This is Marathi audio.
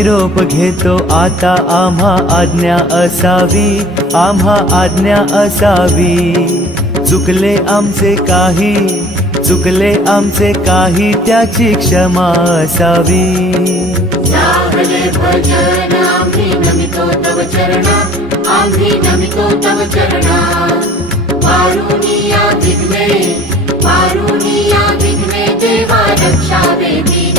निरोप घेतो आता, आम्हा आज्ञा असावी, आम्हा आज्ञा असावी. चुकले आमचे काही, चुकले आमचे काही, त्याची क्षमा असावी. लागले भजन आम्ही नमितो तव चरणा, आम्ही नमितो तव चरणा. वारुणिया विघ्ने, वारुणिया विघ्ने, देवा रक्षा वेदी.